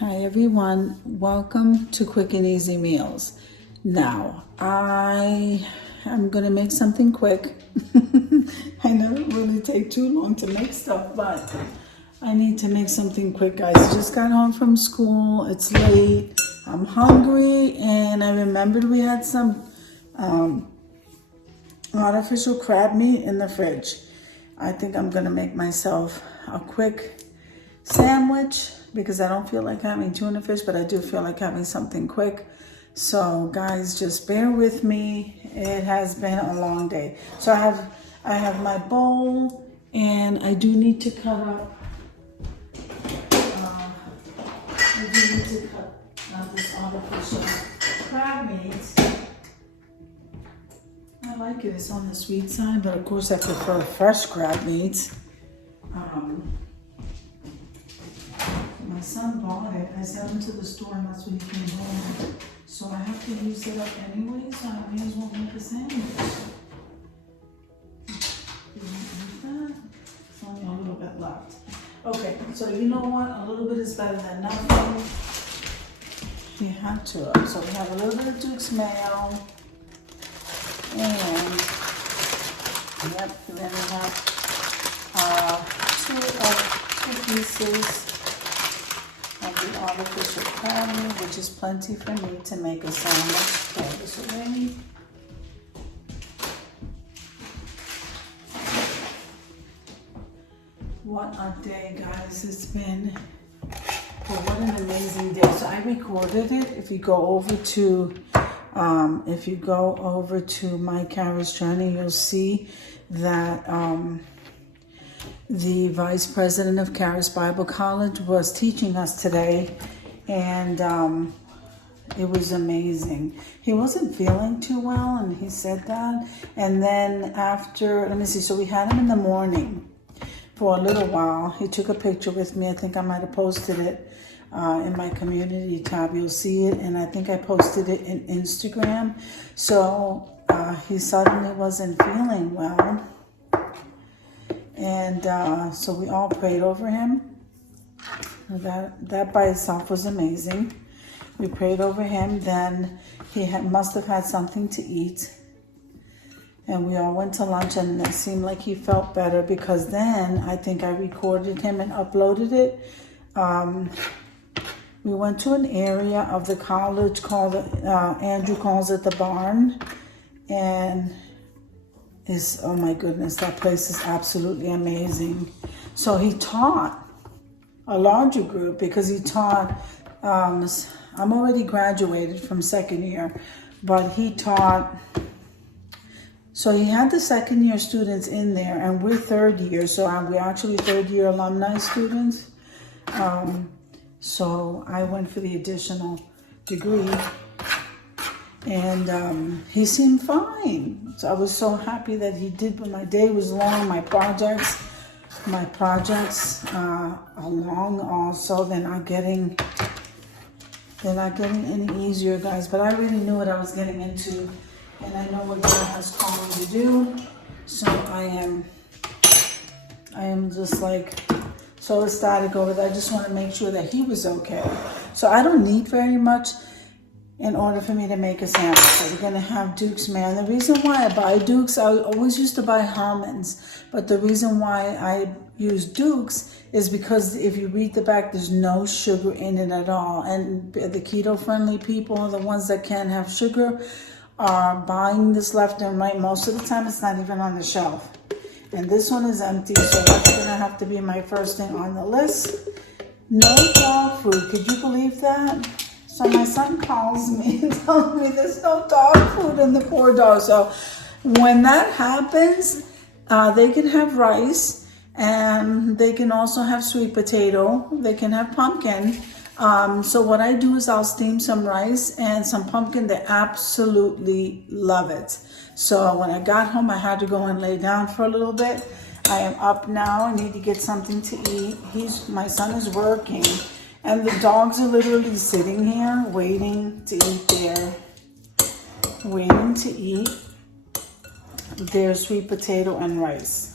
Hi everyone, welcome to Quick and Easy Meals. Now, I am gonna make something quick. I never really take too long to make stuff, but I need to make something quick, guys. I just got home from school, it's late, I'm hungry, and I remembered we had some artificial crab meat in the fridge. I think I'm gonna make myself a quick sandwich because I don't feel like having tuna fish, but I do feel like having something quick. So guys, just bear with me. It has been a long day. So I have my bowl, and I do need to cut up. I do need to cut this artificial crab meat. I like it. It's on the sweet side, but of course I prefer fresh crab meat. My son bought it. I sent him to the store, and that's when he came home. So I have to use it up anyway, so I may as well make a sandwich. You want that? There's only a little bit left. Okay, so you know what? A little bit is better than nothing. We have to. So we have a little bit of Duke's mayo. And, yep, then we have two pieces of the artificial crab meat, which is plenty for me to make a sandwich. Throw this away. What a day, guys, it's been. Well, what an amazing day. So I recorded it. If you go over to my Kara's journey, you'll see that the vice president of Kara's Bible College was teaching us today, and it was amazing. He wasn't feeling too well, and he said that. And then after, let me see, so we had him in the morning for a little while. He took a picture with me. I think I might have posted it in my community tab. You'll see it, and I think I posted it in Instagram. So he suddenly wasn't feeling well. And so we all prayed over him. That by itself was amazing. We prayed over him. Then he must have had something to eat. And we all went to lunch, and it seemed like he felt better, because then I think I recorded him and uploaded it. We went to an area of the college called, Andrew calls it the barn. And oh my goodness, that place is absolutely amazing. So he taught a larger group, because he taught, I'm already graduated from second year, but he taught, so he had the second year students in there, and we're third year, so we're actually third year alumni students. So I went for the additional degree. And he seemed fine. So I was so happy that he did, but my day was long. My projects are long also. They're not getting any easier, guys. But I really knew what I was getting into, and I know what God has called me to do. So I am just like so ecstatic over that. I just want to make sure that he was okay. So I don't need very much in order for me to make a sandwich. So we're gonna have Duke's mayo. And the reason why I buy Duke's, I always used to buy Harmon's, but the reason why I use Duke's is because if you read the back, there's no sugar in it at all. And the keto-friendly people, the ones that can't have sugar, are buying this left and right. Most of the time, it's not even on the shelf. And this one is empty, so that's gonna have to be my first thing on the list. No dog food, could you believe that? So my son calls me and tells me there's no dog food in the poor dog. So when that happens, they can have rice, and they can also have sweet potato. They can have pumpkin. So what I do is I'll steam some rice and some pumpkin. They absolutely love it. So when I got home, I had to go and lay down for a little bit. I am up now. I need to get something to eat. My son is working. And the dogs are literally sitting here waiting to eat their sweet potato and rice.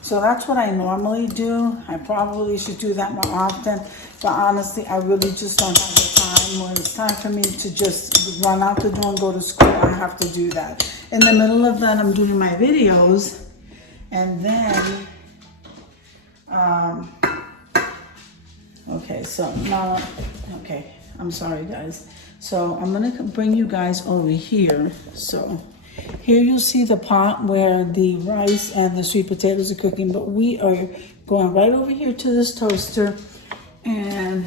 So So that's what I normally do. I probably should do that more often. But honestly, I really just don't have the time. When it's time for me to just run out the door and go to school, I have to do that. In the middle of that, I'm doing my videos. And then, okay, so now, okay, I'm sorry guys. So I'm gonna bring you guys over here. So here you'll see the pot where the rice and the sweet potatoes are cooking, but we are going right over here to this toaster. And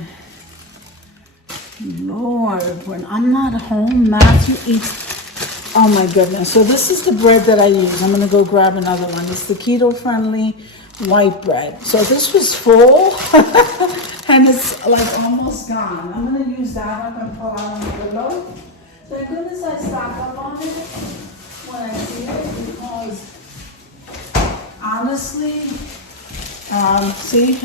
Lord, when I'm not home, Matthew eats, oh my goodness. So this is the bread that I use. I'm gonna go grab another one. It's the keto-friendly white bread. So this was full and it's like almost gone. I'm gonna use that up and pull out another loaf. Thank goodness I stock up on it when I see it, because honestly, see,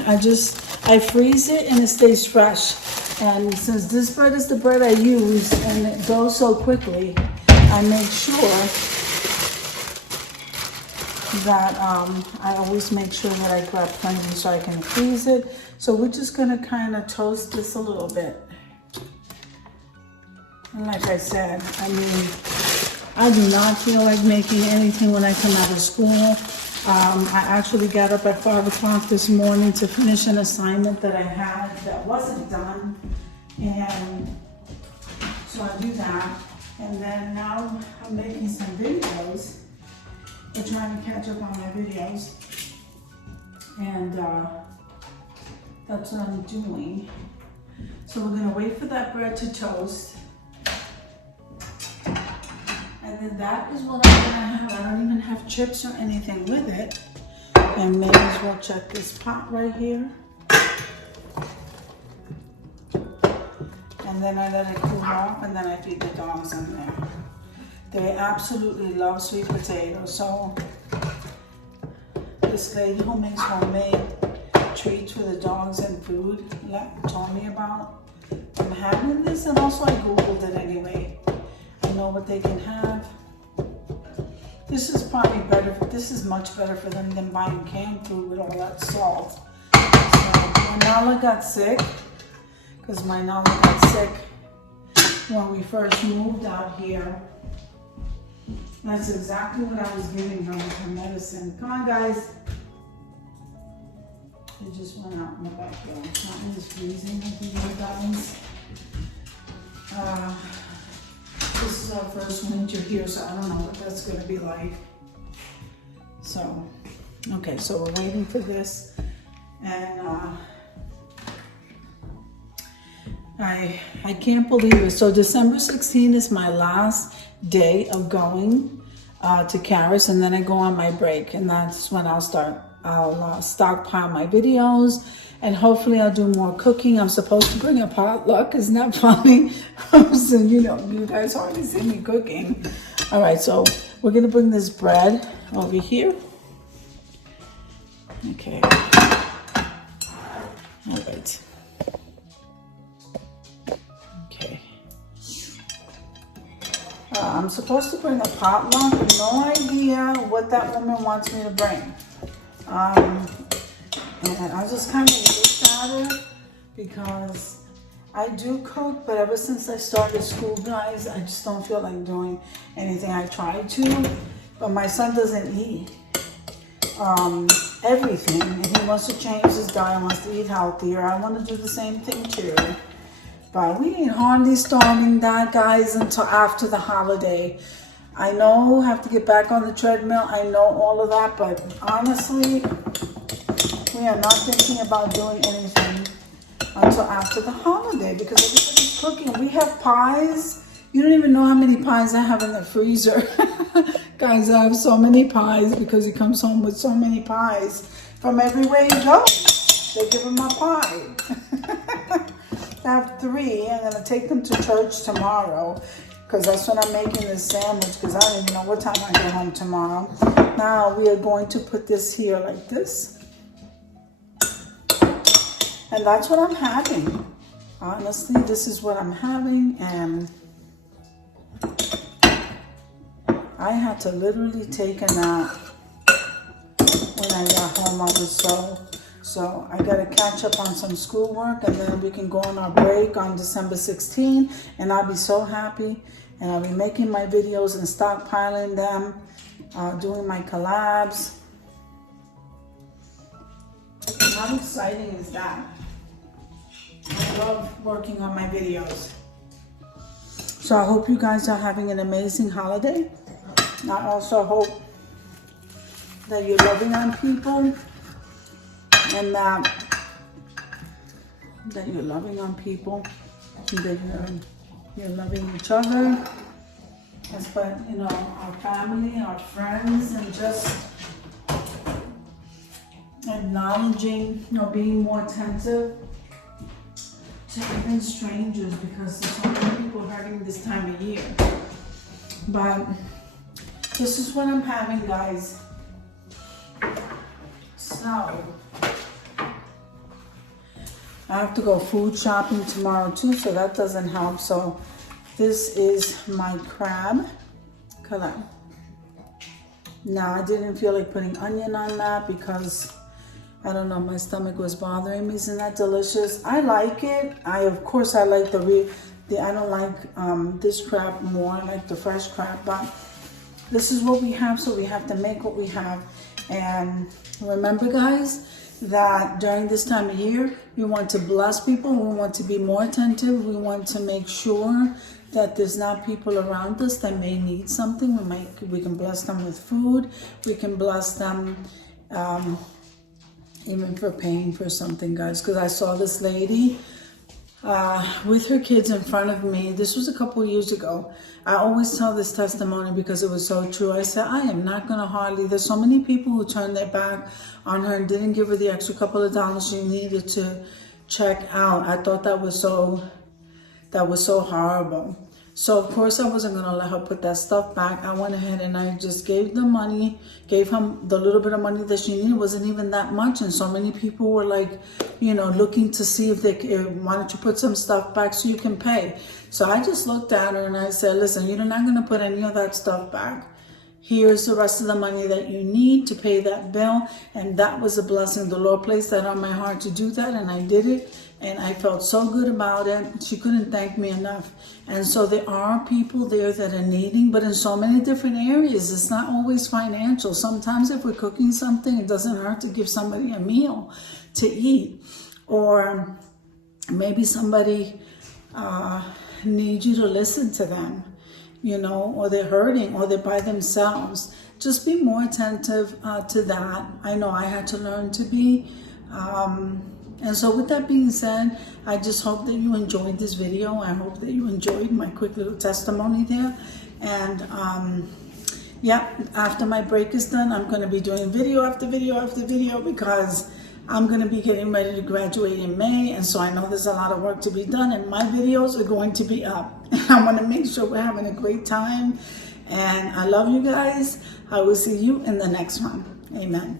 I freeze it and it stays fresh. And since this bread is the bread I use and it goes so quickly, I make sure that I always make sure that I grab plenty so I can freeze it. So we're just gonna kind of toast this a little bit. And like I said, I mean, I do not feel like making anything when I come out of school. I actually got up at 5 o'clock this morning to finish an assignment that I had that wasn't done. And so I do that. And then now I'm making some videos. We're trying to catch up on my videos. And that's what I'm doing. So we're gonna wait for that bread to toast. And then that is what I'm gonna have. I don't even have chips or anything with it. And may as well check this pot right here. And then I let it cool off, and then I feed the dogs in there. They absolutely love sweet potatoes. So this lady who makes homemade treats for the dogs and food told me about. I'm having this, and also I Googled it anyway. I know what they can have. This is probably better. This is much better for them than buying canned food with all that salt. So Nala got sick, because my Nala got sick when we first moved out here. That's exactly what I was giving her with her medicine. Come on, guys. It just went out in the backyard. That one is freezing. I think that one's. This is our first winter here, so I don't know what that's going to be like. So, okay, so we're waiting for this, and I can't believe it. So December 16th is my last day of going to Karis, and then I go on my break, and that's when I'll stockpile my videos, and hopefully I'll do more cooking. I'm supposed to bring a potluck. Isn't that funny? So, you know, you guys hardly see me cooking. All right, so we're gonna bring this bread over here. Okay. All right. Okay. I'm supposed to bring a potluck. No idea what that woman wants me to bring. And I just kind of looked at it because I do cook, but ever since I started school, guys, I just don't feel like doing anything. I try to, but my son doesn't eat everything. And he wants to change his diet, wants to eat healthier. I want to do the same thing too. But we ain't hardly starting that, guys, until after the holiday. I know I have to get back on the treadmill. I know all of that, but honestly, we are not thinking about doing anything until after the holiday because everybody's cooking. We have pies. You don't even know how many pies I have in the freezer. Guys, I have so many pies because he comes home with so many pies from everywhere he goes. They give him a pie. I have 3. I'm going to take them to church tomorrow because that's when I'm making this sandwich because I don't even know what time I get home tomorrow. Now we are going to put this here like this. And that's what I'm having. Honestly, this is what I'm having, and I had to literally take a nap when I got home, I was so I got to catch up on some schoolwork, and then we can go on our break on December 16th, and I'll be so happy, and I'll be making my videos and stockpiling them, doing my collabs. How exciting is that? I love working on my videos. So I hope you guys are having an amazing holiday. I also hope that you're loving on people, and that you're loving on people, that you're loving each other, but you know, our family, our friends, and just acknowledging, you know, being more attentive to even strangers, because there's so many people hurting this time of year. But this is what I'm having, guys. So I have to go food shopping tomorrow too, so that doesn't help. So this is my crab collab. Now, I didn't feel like putting onion on that because, I don't know, my stomach was bothering me. Isn't that delicious? I like it. Of course I like I don't like this crab more. I like the fresh crab, but this is what we have, so we have to make what we have. And remember, guys, that during this time of year, we want to bless people. We want to be more attentive. We want to make sure that there's not people around us that may need something. We can bless them with food. We can bless them even for paying for something, guys. Because I saw this lady with her kids in front of me. This was a couple years ago. I always tell this testimony because it was so true. I said, I am not going to hardly, there's so many people who turned their back on her and didn't give her the extra couple of dollars she needed to check out. I thought that was so horrible. So of course I wasn't going to let her put that stuff back. I went ahead and I just gave the money, gave her the little bit of money that she needed. It wasn't even that much. And so many people were like, you know, looking to see if why don't you put some stuff back so you can pay. So I just looked at her and I said, listen, you're not going to put any of that stuff back. Here's the rest of the money that you need to pay that bill. And that was a blessing. The Lord placed that on my heart to do that, and I did it. And I felt so good about it. She couldn't thank me enough. And so there are people there that are needing, but in so many different areas. It's not always financial. Sometimes if we're cooking something, it doesn't hurt to give somebody a meal to eat. Or maybe somebody needs you to listen to them, you know, or they're hurting, or they're by themselves. Just be more attentive to that. I know I had to learn to be. And so with that being said, I just hope that you enjoyed this video. I hope that you enjoyed my quick little testimony there. And yeah, after my break is done, I'm going to be doing video after video after video, because I'm going to be getting ready to graduate in May. And so I know there's a lot of work to be done, and my videos are going to be up. I want to make sure we're having a great time. And I love you guys. I will see you in the next one. Amen.